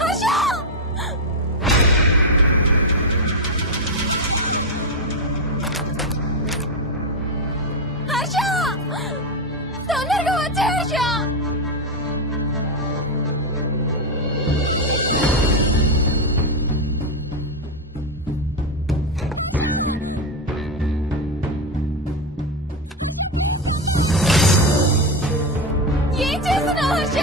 హర్ష హర్ష తొందరగా వచ్చే హర్ష. ఏం చేస్తున్నావు హర్ష?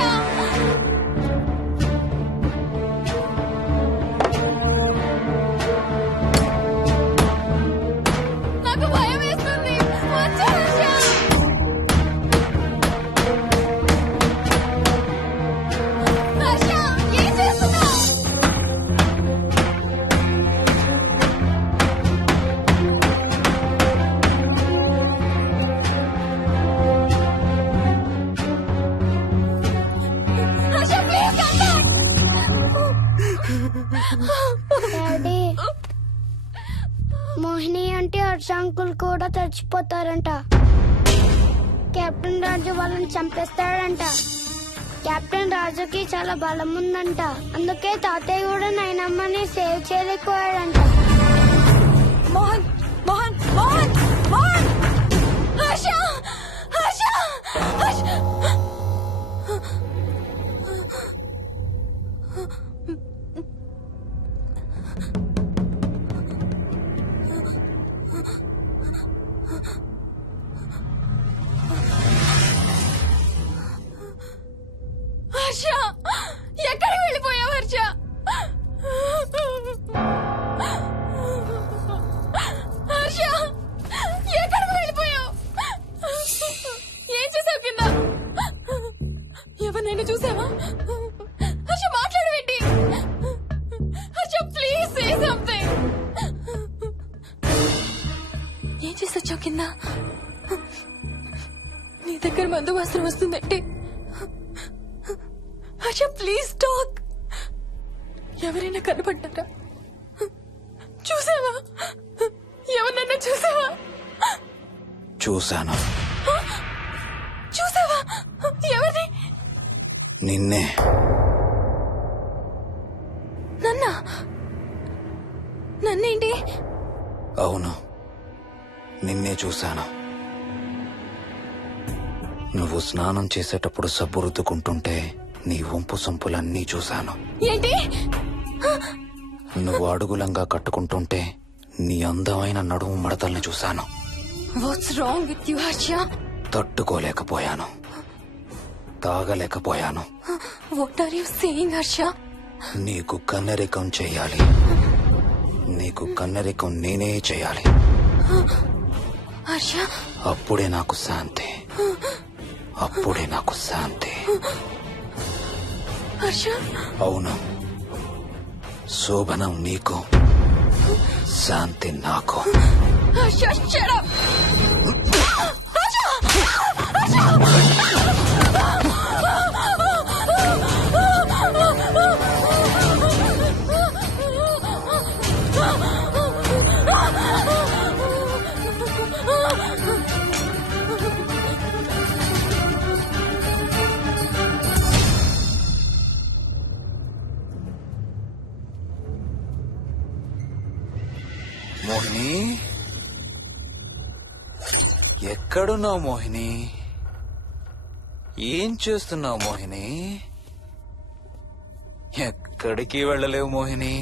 నాకు భయం వేస్తుంది. వచ్చే హర్ష. హర్ష ఏం చేస్తున్నావు? Harsha please come back. Daddy, Mohini అంటే హర్ష అంకుల్ కూడా చచ్చిపోతారంట. కెప్టెన్ రాజు వాళ్ళని చంపేస్తాడంట. కెప్టెన్ రాజుకి చాలా బలం ఉందంట. అందుకే తాతయ్య కూడా నాయనమ్మని సేవ్ చేయలేకపోయాడంట. మోహన్ మోహన్ మోహన్ మోహన్ హర్ష హర్ష హర్ష. హర్ష ఎక్కడికి వెళ్ళిపోయావు హర్ష? హర్ష ఎక్కడికి వెళ్ళిపోయావు? ఏం చేసావు కింద? ఎవరినైనా చూసావా? హర్ష మాట్లాడవేంటి? Harsha please say something. ఏం చేసొచ్చావు కింద? నీ దగ్గర మందు వాసన వస్తుందంటే హర్ష ప్లీజ్ టాక్. ఎవరైనా కనపడ్డారా? చూసావా? ఎవరినైనా చూసావా? చూశాను. చూసావా? ఎవరిని? నిన్నే. నన్నా? నన్నేంటి? అవును, నిన్నే చూశాను. నువ్వు స్నానం చేసేటప్పుడు సబ్బు రుద్దుకుంటుంటే నీ వంపు సొంపులన్నీ చూశాను. ఏంటి? నువ్వు అడుగులంగా కట్టుకుంటుంటే నీ అందమైన నడుము మడతల్ని చూశాను. What's wrong with you Harsha? తట్టుకోలేకపోయాను, తాగలేకపోయాను. What are you saying Harsha? నీకు కన్నరికం చెయ్యాలి. నీకు కన్నరికం నేనే చేయాలి. హర్ష అప్పుడే నాకు శాంతి. అప్పుడే నాకు శాంతి. హర్ష అవును, శోభనం నీకు, శాంతి నాకు. Harsha shut up. మోహిని, ఎక్కడున్నావు మోహిని? ఏం చేస్తున్నావు మోహిని? ఎక్కడికి వెళ్ళలేవు మోహిని.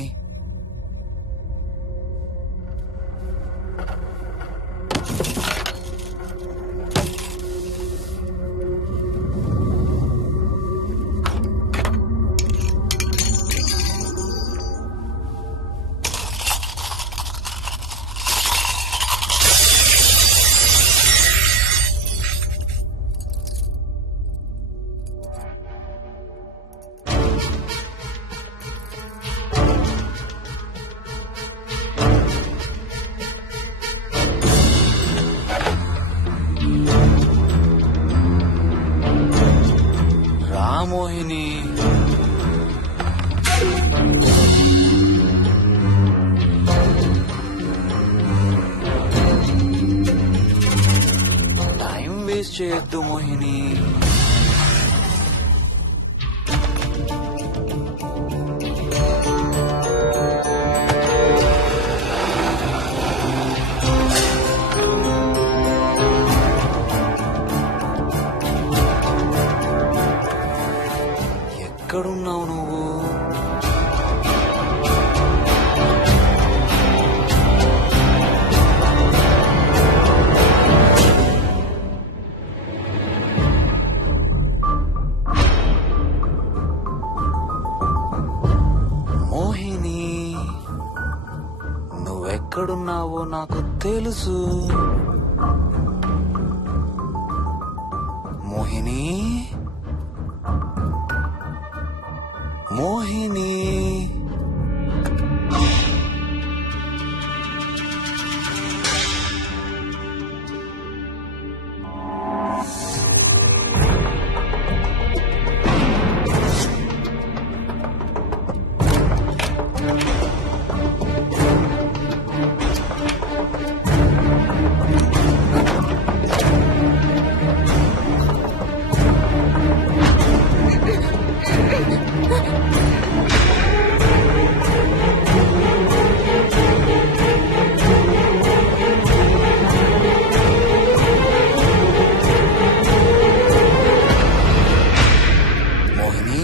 మోహిని, టైం వేస్ట్ చేయొద్దు మోహిని. ఎక్కడున్నావు నువ్వు? మోహిని, నువ్వెక్కడున్నావో నాకు తెలుసు. మోహిని, మోహిని, మోహిని,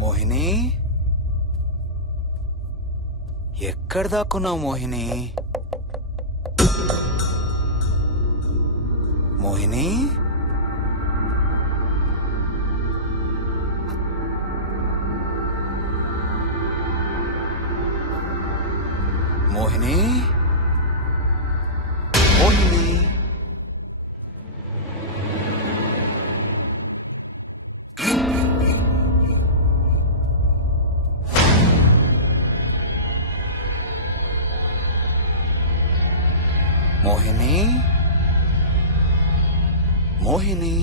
మోహిని, ఎక్కడ దాక్కున్నావు మోహిని? మోహిని, మోహిని, మోహిని, మోహిని, మోహిని,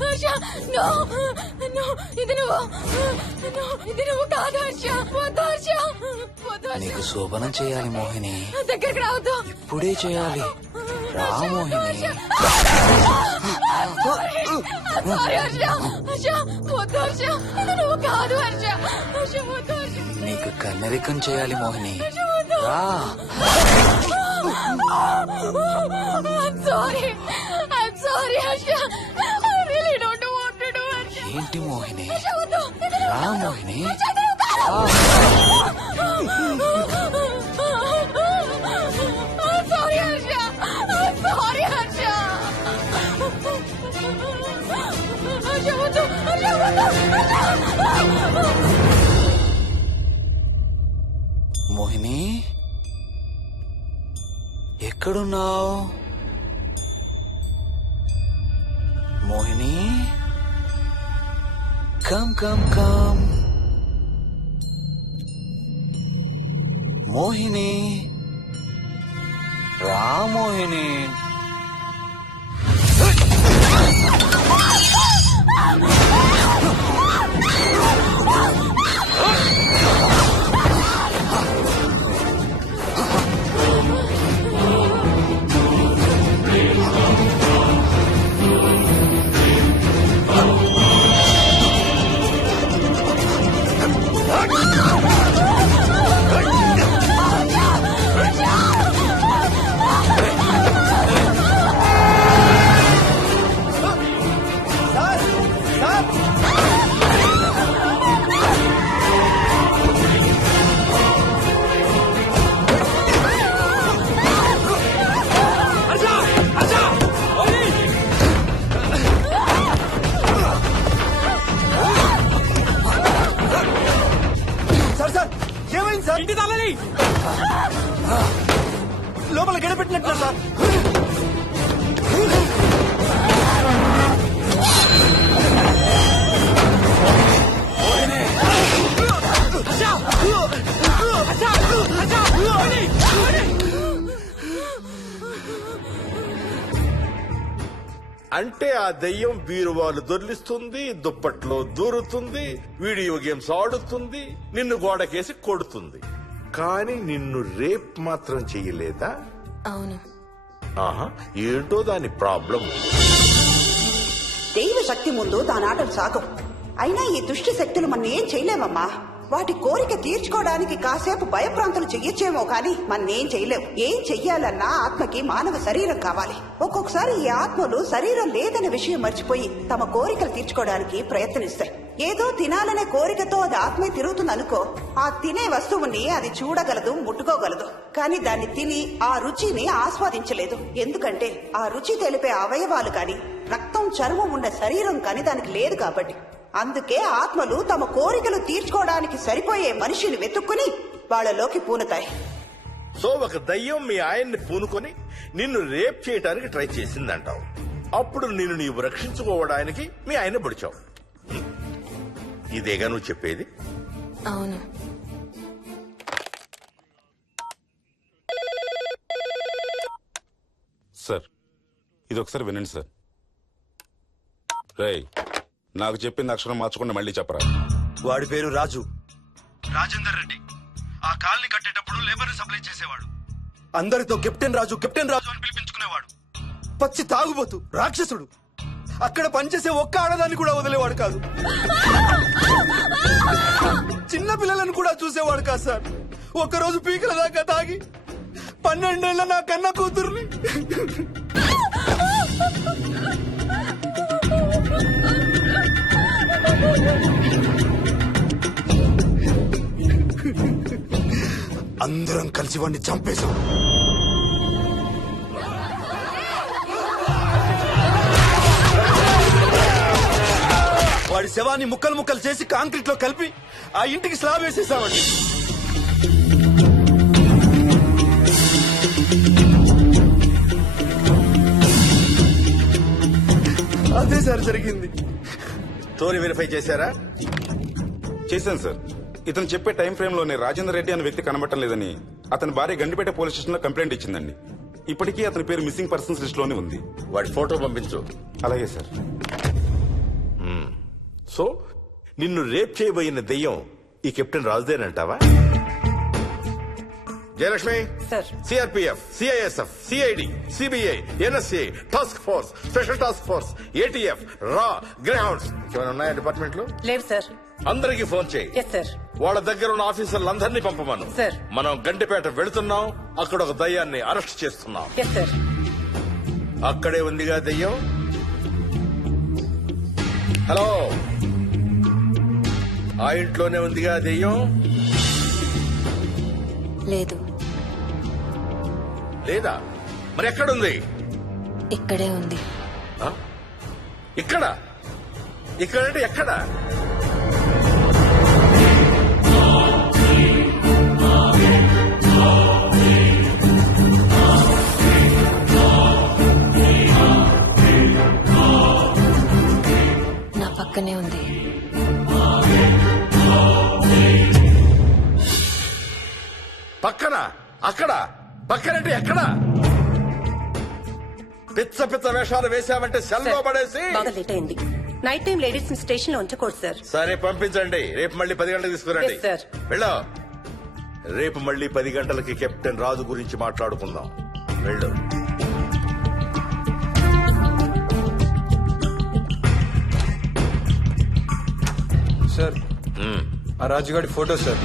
హర్ష, no, no, ఇది నువ్వు, no, ఇది నువ్వు కాదు హర్ష, వద్దు హర్ష, వద్దు హర్ష. నీకు శోభనం చేయాలి మోహిని. దగ్గరికి రావద్దు. ఇప్పుడే చేయాలి. రా మోహిని. సారీ హర్ష, హర్ష, వద్దు హర్ష, ఇది నువ్వు కాదు హర్ష, హర్ష, వద్దు హర్ష. నీకు కన్నరికం చేయాలి మోహిని. రా. I'm sorry Harsha, I really don't want to do it. ఏంటి మోహిని? హర్ష, వద్దు. రా Mohini. I'm sorry Harsha, I'm sorry Harsha. Harsha, వద్దు, హర్ష, వద్దు, హర్ష. మోహిని, ఎక్కడున్నావు Mohini? Come come come Mohini, రా మోహిని. లోపల గడపెట్టినట్లు సార్. అంటే ఆ దెయ్యం బీరువాలు దొర్లిస్తుంది, దుప్పట్లో దూరుతుంది, వీడియో గేమ్స్ ఆడుతుంది, నిన్ను గోడకేసి కొడుతుంది. కానీ నిన్ను రేప్ మాత్రం చెయ్యలేదా? అవును. ఆహా, ఏంటో దాని ప్రాబ్లం. దైవ శక్తి ముందు దానాటలు సాగం. అయినా ఈ దుష్ట శక్తులు మన ఏం చేయలేమమ్మా. వాటి కోరిక తీర్చుకోవడానికి కాసేపు భయప్రాంతులు చెయ్యొచ్చేమో కానీ మన్నేం చేయలేవు. ఏం చెయ్యాలన్నా ఆత్మకి మానవ శరీరం కావాలి. ఒక్కొక్కసారి ఈ ఆత్మలు శరీరం లేదన్న విషయం మర్చిపోయి తమ కోరికలు తీర్చుకోవడానికి ప్రయత్నిస్తాయి. ఏదో తినాలనే కోరికతో అది ఆత్మే తిరుగుతుందనుకో, ఆ తినే వస్తువుని అది చూడగలదు, ముట్టుకోగలదు. కానీ దాన్ని తిని ఆ రుచిని ఆస్వాదించలేదు. ఎందుకంటే ఆ రుచి తెలిపే అవయవాలు కాని, రక్తం చర్మం ఉన్న శరీరం కాని దానికి లేదు కాబట్టి. అందుకే ఆత్మలు తమ కోరికలు తీర్చుకోవడానికి సరిపోయే మనిషిని వెతుక్కుని వాళ్ళలోకి పూనుతాయి. సో ఒక దయ్యం మీ ఆయన్ని పూనుకొని నిన్ను రేప్ చేయడానికి ట్రై చేసిందంటావు. అప్పుడు నిన్ను నీవు రక్షించుకోవడానికి మీ ఆయన పొడిచావు. ఇదేగా నువ్వు చెప్పేది? అవును. సార్ ఇది ఒకసారి వినండి సార్. రేయ్, నాకు చెప్పింది అక్షరం మార్చకుండా మళ్ళీ చెప్పరా. వాడి పేరు రాజు, రాజేందర్ రెడ్డి. ఆ కాలనీ కట్టేటప్పుడు లేబర్ సప్లై చేసేవాడు. అందరితో కెప్టెన్ రాజు కెప్టెన్ రాజు అని పిలిపించుకునేవాడు. పచ్చి తాగుబోతు, రాక్షసుడు. అక్కడ పనిచేసే ఒక్క ఆడదాన్ని కూడా వదిలేవాడు కాదు. చిన్న పిల్లలను కూడా చూసేవాడు కాదు సార్. ఒక్కరోజు పీకల దాకా తాగి 12 ఏళ్ల నా కన్న కూతుర్ని అందరం కలిసి వాడిని చంపేశాం. వాడి శవాన్ని ముక్కలు ముక్కలు చేసి కాంక్రీట్ లో కలిపి ఆ ఇంటికి స్లాబ్ వేసేసామండి. అదే సార్ జరిగింది. స్టోరీ వెరిఫై చేశారా? చేశాను సార్. ఇతను చెప్పే టైం ఫ్రేమ్ లోనే రాజేందర్ రెడ్డి అనే వ్యక్తి కనబడటం లేదని అతని భార్య గండిపేట పోలీస్ స్టేషన్ లో కంప్లైంట్ ఇచ్చిందండి. ఇప్పటికీ అతని పేరు మిస్సింగ్ పర్సన్స్ లిస్ట్ లోనే ఉంది. వాడి ఫోటో పంపించు. అలాగే సార్. సో నిన్ను రేప్ చేయబోయిన దెయ్యం ఈ కెప్టెన్ రాజుదేనంటావా? Jayalakshmi, sir. CRPF, CISF, CID, CBI, NSA, task force, special task force, ATF, రా, గ్రేహౌండ్స్ ఏమైనా ఉన్నాయా డిపార్ట్మెంట్ లో? లేదు సార్. అందరికీ ఫోన్ చేయి. Yes sir. వాళ్ళ దగ్గర ఉన్న ఆఫీసర్లందరినీ పంపమను. సార్. మనం గంటిపేట వెళుతున్నాం. అక్కడ ఒక దయ్యాన్ని అరెస్ట్ చేస్తున్నాం. Yes sir. అక్కడే ఉందిగా దెయ్యం. హలో, ఆ ఇంట్లోనే ఉందిగా దెయ్యం? లేదు. లేదా? మరి ఎక్కడుంది? ఇక్కడే ఉంది. ఆ? ఇక్కడ? ఇక్కడంటే ఎక్కడ? నా పక్కనే ఉంది. పక్కన? అక్కడ? పక్కనంటే ఎక్కడ? పిచ్చ పిచ్చ వేషాలు వేశామంటే సెల్లో పడేసి. బాగా లేట్ అయింది. నైట్ టైం లేడీస్ స్టేషన్ లో ఉంచకూడదు సార్. సరే పంపించండి. రేపు మళ్ళీ 10 గంటలకు తీసుకురండి. Yes, sir. వెళ్ళు. రేపు మళ్ళీ 10 గంటలకి కెప్టెన్ రాజు గురించి మాట్లాడుకుందాం. వెళ్ళు. సార్, ఆ రాజుగాడి ఫోటో సార్.